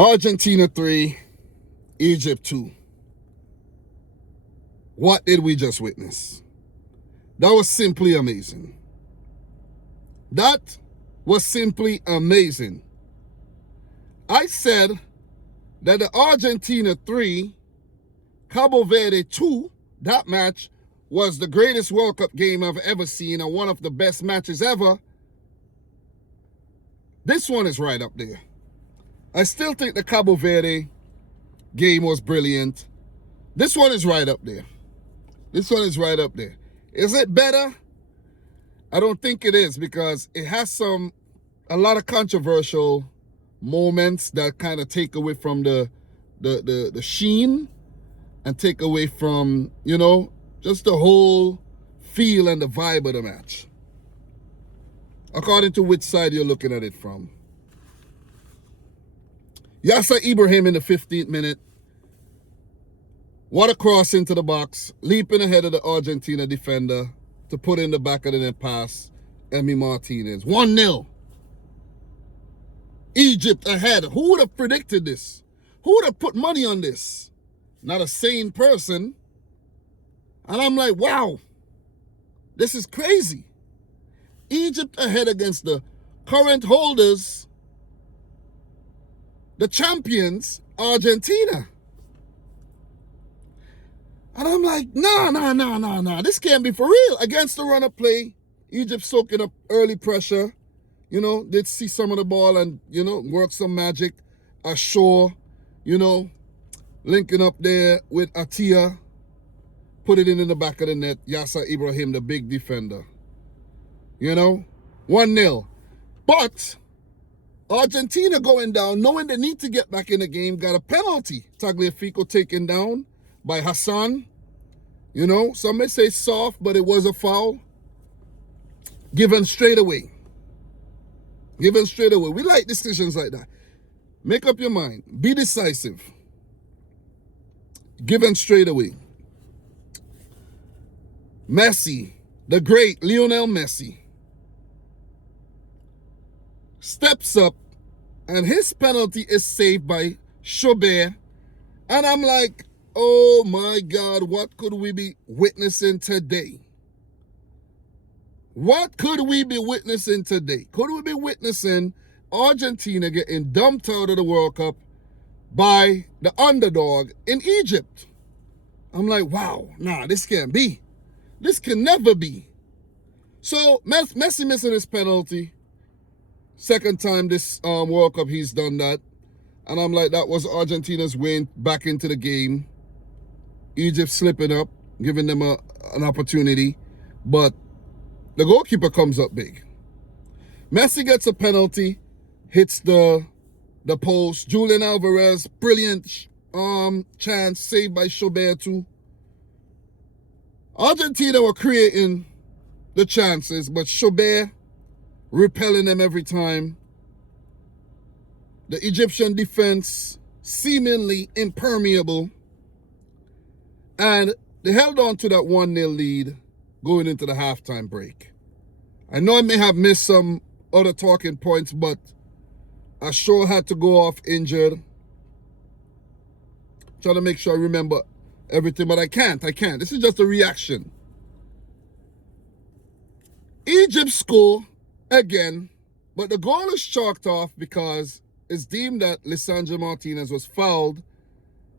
Argentina 3, Egypt 2. What did we just witness? That was simply amazing. That was simply amazing. I said that the Argentina 3, Cabo Verde 2, that match was the greatest World Cup game I've ever seen and one of the best matches ever. This one is right up there. I still think the Cabo Verde game was brilliant. This one is right up there. This one is right up there. Is it better? I don't think it is, because it has a lot of controversial moments that kind of take away from the sheen and take away from, just the whole feel and the vibe of the match. According to which side you're looking at it from. Yasser Ibrahim in the 15th minute. What a cross into the box, leaping ahead of the Argentina defender to put in the back of the net pass, Emi Martinez. 1-0. Egypt ahead. Who would have predicted this? Who would have put money on this? Not a sane person. And I'm like, wow, this is crazy. Egypt ahead against the current holders, the champions, Argentina. And I'm like, nah. This can't be for real. Against the run-up play, Egypt soaking up early pressure. They'd see some of the ball and, work some magic. Ashore, linking up there with Atia. Put it in the back of the net. Yasser Ibrahim, the big defender. 1-0. But Argentina going down, knowing they need to get back in the game, got a penalty. Tagliafico taken down by Hassan. Some may say soft, but it was a foul. Given straight away. We like decisions like that. Make up your mind. Be decisive. Given straight away. Messi, the great Lionel Messi, steps up and his penalty is saved by Schobert. And I'm like, oh my God, what could we be witnessing today? What could we be witnessing today? Could we be witnessing Argentina getting dumped out of the World Cup by the underdog in Egypt? I'm like, wow, nah, this can't be. This can never be. So Messi missing his penalty. Second time this World Cup he's done that. And I'm like, that was Argentina's win back into the game. Egypt slipping up, giving them an opportunity. But the goalkeeper comes up big. Messi gets a penalty, hits the post. Julian Alvarez, brilliant chance, saved by Schobert too. Argentina were creating the chances, but Schobert repelling them every time. The Egyptian defense seemingly impermeable. And they held on to that 1-0 lead going into the halftime break. I know I may have missed some other talking points, but I sure had to go off injured. Trying to make sure I remember everything, but I can't. This is just a reaction. Egypt score again, but the goal is chalked off because it's deemed that Lisandro Martinez was fouled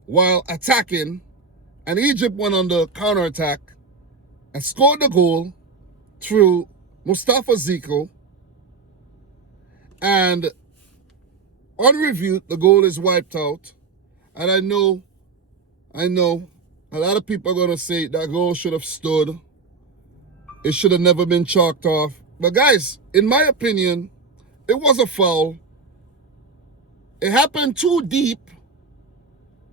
while attacking, and Egypt went on the counterattack and scored the goal through Mustafa Ziko. And on review, the goal is wiped out. And I know, a lot of people are going to say that goal should have stood. It should have never been chalked off. But guys, in my opinion, it was a foul. It happened too deep.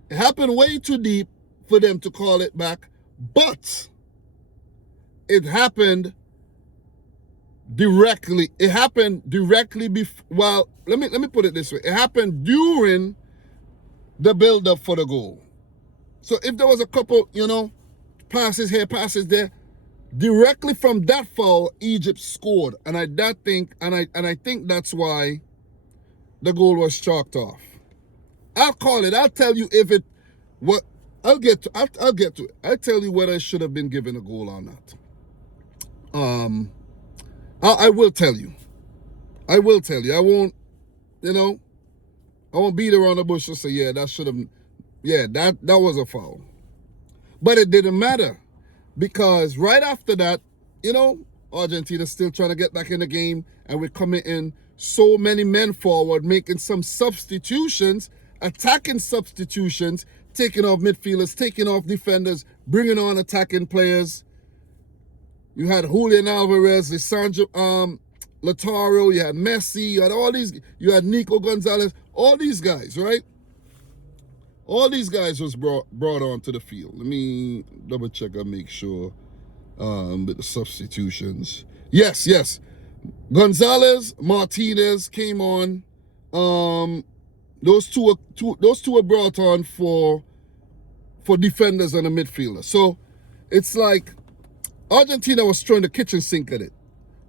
It happened way too deep for them to call it back. But it happened directly. It happened directly before. Well, let me put it this way. It happened during the build-up for the goal. So if there was a couple, passes here, passes there, directly from that foul, Egypt scored, and I think that's why the goal was chalked off. I'll call it. I'll tell you if it, what, I'll get to it. I'll tell you whether it should have been given a goal or not. I will tell you. I will tell you. I won't, I won't beat around the bush and say, yeah, that should have, yeah, that was a foul. But it didn't matter because right after that, Argentina's still trying to get back in the game, and we're committing so many men forward, making some substitutions, attacking substitutions, taking off midfielders, taking off defenders, bringing on attacking players. You had Julian Alvarez, Lisandro Lautaro, you had Messi, you had all these, you had Nico Gonzalez, all these guys, right? All these guys was brought onto the field. Let me double check and make sure with the substitutions. Yes. Gonzalez, Martinez came on. Those two were brought on for defenders and a midfielder. So it's like Argentina was throwing the kitchen sink at it.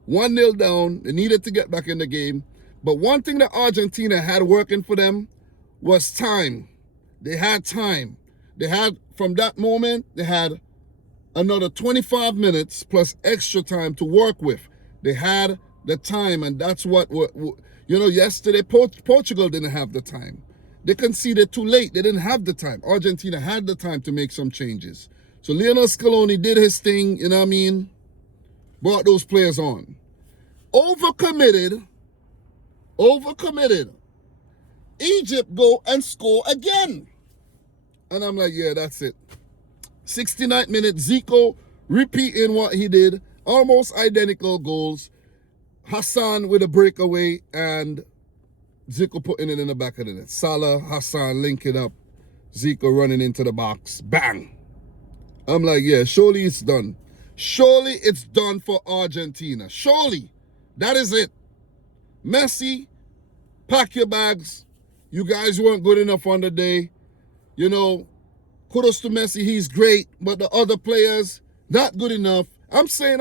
1-0 down. They needed to get back in the game. But one thing that Argentina had working for them was time. They had time. They had, from that moment, they had another 25 minutes plus extra time to work with. They had the time, and that's what yesterday Portugal didn't have the time. They conceded too late. They didn't have the time. Argentina had the time to make some changes. So Lionel Scaloni did his thing, brought those players on. Overcommitted. Egypt go and score again. And I'm like, yeah, that's it. 69th minute, Zico repeating what he did. Almost identical goals. Hassan with a breakaway and Zico putting it in the back of the net. Salah, Hassan linking up. Zico running into the box. Bang. I'm like, yeah, surely it's done. Surely it's done for Argentina. Surely. That is it. Messi, pack your bags. You guys weren't good enough on the day. Kudos to Messi, he's great, but the other players, not good enough. I'm saying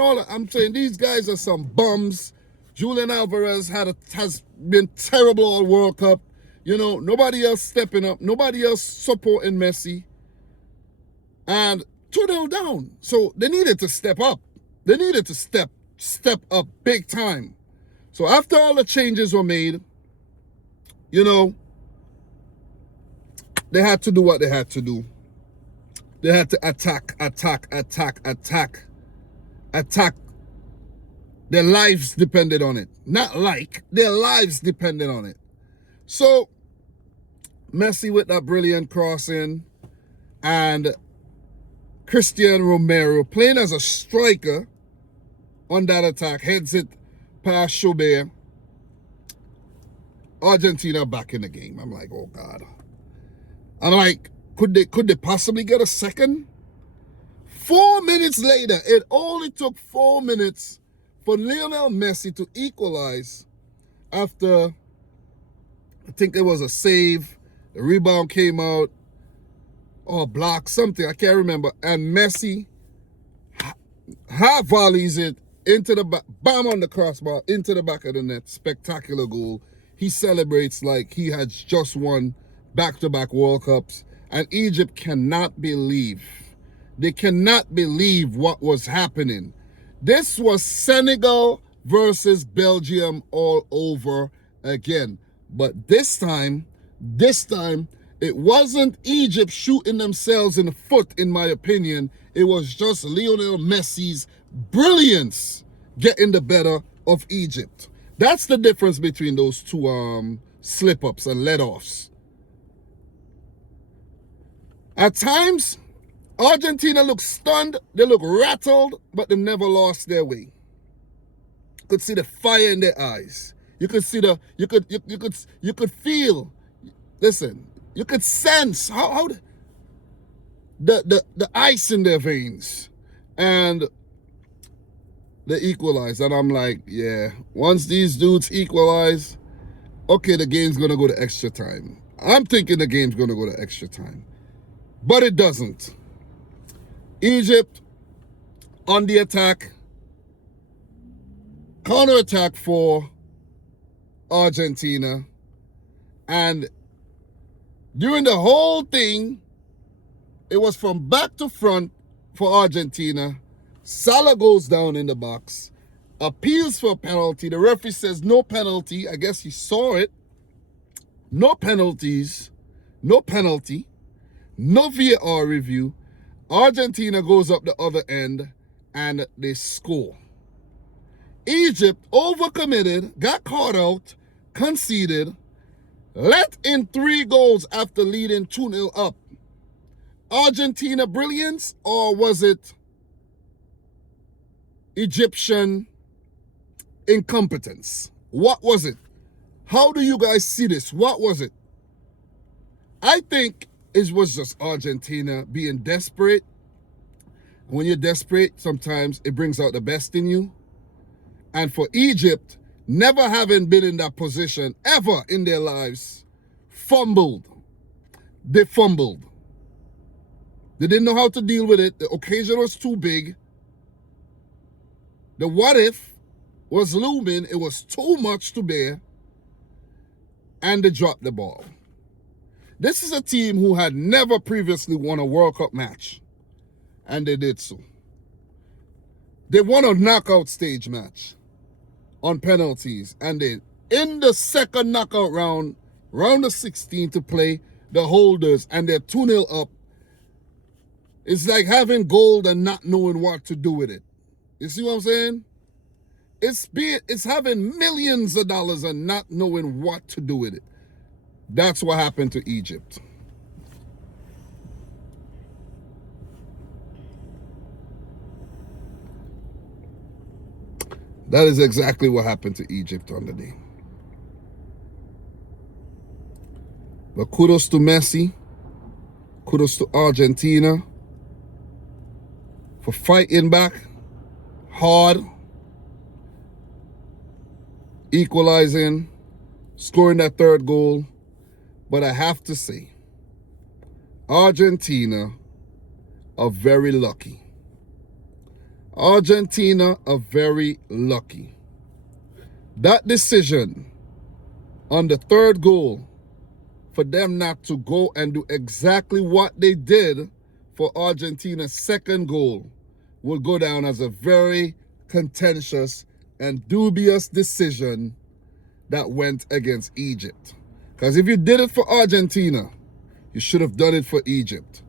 these guys are some bums. Julian Alvarez has been terrible all World Cup. Nobody else stepping up, nobody else supporting Messi. And 2-0 down. So they needed to step up. They needed to step up big time. So after all the changes were made, they had to do what they had to do. They had to attack. Their lives depended on it. Their lives depended on it. So, Messi with that brilliant crossing, and Christian Romero playing as a striker on that attack, heads it past Schubert. Argentina back in the game. I'm like, oh God. I'm like, could they possibly get a second? 4 minutes later, it only took 4 minutes for Lionel Messi to equalize after, I think it was a save. The rebound came out, or block, something, I can't remember. And Messi half volleys it into the back, bam on the crossbar, into the back of the net. Spectacular goal. He celebrates like he has just won back-to-back World Cups. And Egypt cannot believe. They cannot believe what was happening. This was Senegal versus Belgium all over again. But this time, it wasn't Egypt shooting themselves in the foot, in my opinion. It was just Lionel Messi's brilliance getting the better of Egypt. That's the difference between those two slip-ups and let-offs. At times, Argentina looked stunned, they looked rattled, but they never lost their way. You could see the fire in their eyes. You could see you could feel, listen, you could sense how the ice in their veins. And they equalized. And I'm like, yeah, once these dudes equalize, okay, the game's gonna go to extra time. I'm thinking the game's gonna go to extra time. But it doesn't. Egypt on the attack, counter-attack for Argentina, and During the whole thing, it was from back to front for Argentina. Salah goes down in the box, appeals for a penalty. The referee says no penalty. I guess he saw it. No penalties, no penalty, no VAR review. Argentina goes up the other end and they score. Egypt overcommitted, got caught out, conceded, let in 3 goals after leading 2-0 up. Argentina brilliance, or was it Egyptian incompetence? What was it? How do you guys see this? What was it? I think it was just Argentina being desperate. When you're desperate, sometimes it brings out the best in you. And for Egypt, never having been in that position ever in their lives, fumbled. They fumbled. They didn't know how to deal with it. The occasion was too big. The what if was looming. It was too much to bear. And they dropped the ball. This is a team who had never previously won a World Cup match. And they did so. They won a knockout stage match on penalties. And then in the second knockout round, round of 16 to play, the holders, and they're 2-0 up. It's like having gold and not knowing what to do with it. You see what I'm saying? It's having millions of dollars and not knowing what to do with it. That's what happened to Egypt. That is exactly what happened to Egypt on the day. But kudos to Messi. Kudos to Argentina for fighting back hard, equalizing, scoring that 3rd goal. But I have to say, Argentina are very lucky. Argentina are very lucky. That decision on the 3rd goal, for them not to go and do exactly what they did for Argentina's 2nd goal, will go down as a very contentious and dubious decision that went against Egypt. Because if you did it for Argentina, you should have done it for Egypt.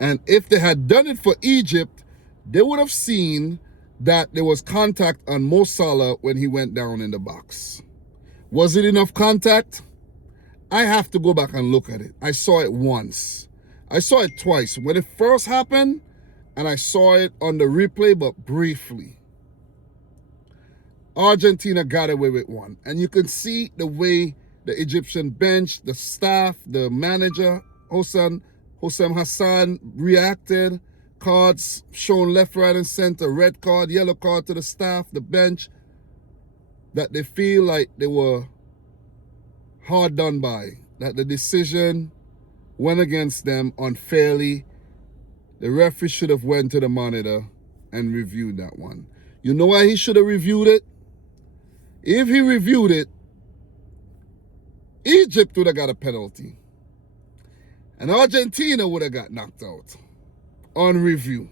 And if they had done it for Egypt, they would have seen that there was contact on Mo Salah when he went down in the box. Was it enough contact? I have to go back and look at it. I saw it once. I saw it twice. When it first happened, and I saw it on the replay, but briefly. Argentina got away with one. And you can see the way the Egyptian bench, the staff, the manager, Hossein Hassan reacted. Cards shown left, right, and center. Red card, yellow card to the staff, the bench. That they feel like they were hard done by. That the decision went against them unfairly. The referee should have went to the monitor and reviewed that one. You know why he should have reviewed it? If he reviewed it, Egypt would have got a penalty. And Argentina would have got knocked out on review.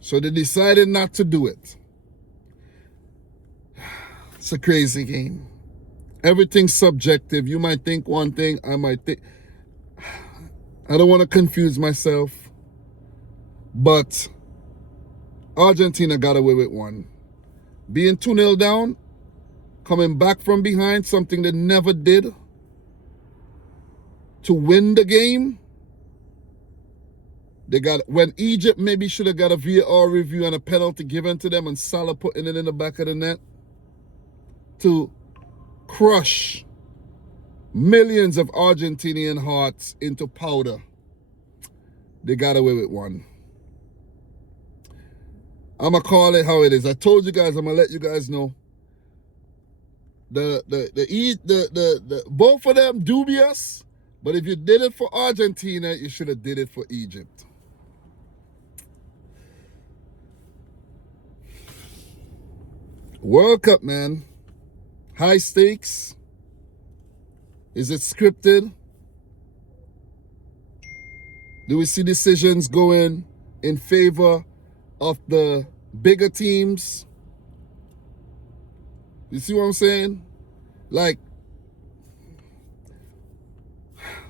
So they decided not to do it. It's a crazy game. Everything's subjective. You might think one thing, I might think... I don't want to confuse myself. But Argentina got away with one. Being 2-0 down, coming back from behind, something they never did, to win the game. They got, when Egypt maybe should have got a VAR review and a penalty given to them, and Salah putting it in the back of the net to crush millions of Argentinian hearts into powder. They got away with one. I'm going to call it how it is. I told you guys, I'm going to let you guys know. The both of them dubious, but if you did it for Argentina, you should have did it for Egypt. World Cup, man. High stakes. Is it scripted? Do we see decisions going in favor of the bigger teams? You see what I'm saying? Like,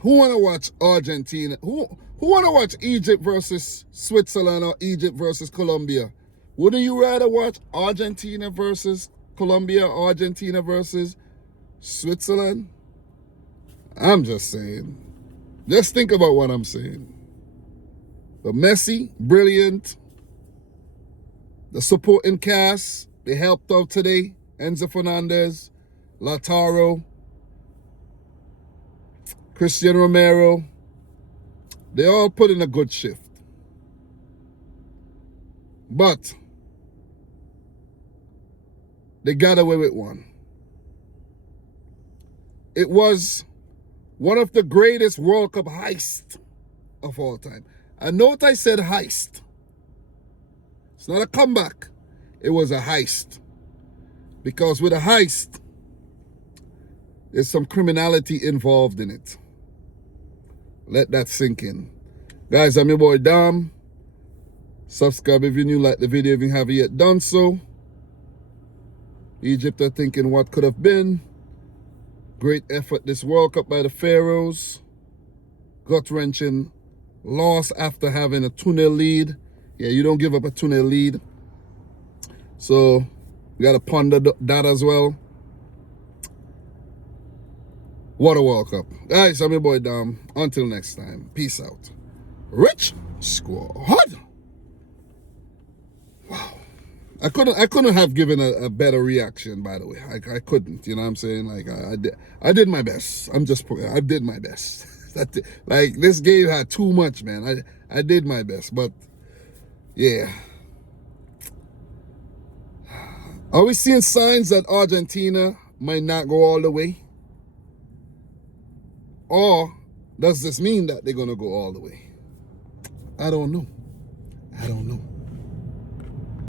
who want to watch Argentina? Who want to watch Egypt versus Switzerland or Egypt versus Colombia? Wouldn't you rather watch Argentina versus Colombia, Argentina versus Switzerland? I'm just saying. Just think about what I'm saying. The Messi, brilliant. The supporting cast, they helped out today. Enzo Fernandez, Lautaro, Christian Romero. They all put in a good shift. But they got away with one. It was one of the greatest World Cup heists of all time. And note I said heist. It's not a comeback. It was a heist. Because with a heist, there's some criminality involved in it. Let that sink in. Guys, I'm your boy Dom. Subscribe if you're new, like the video if you haven't yet done so. Egypt are thinking what could have been. Great effort this World Cup by the Pharaohs. Gut-wrenching loss after having a 2-0 lead. Yeah, you don't give up a 2-0 lead. So, we got to ponder that as well. What a World Cup. Guys, I'm your boy Dom. Until next time, peace out. Rich Squad. Wow. I couldn't have given a better reaction, by the way. I couldn't, you know what I'm saying? Like, I did my best. I did my best. Like, this game had too much, man. I did my best, but yeah. Are we seeing signs that Argentina might not go all the way? Or does this mean that they're going to go all the way? I don't know.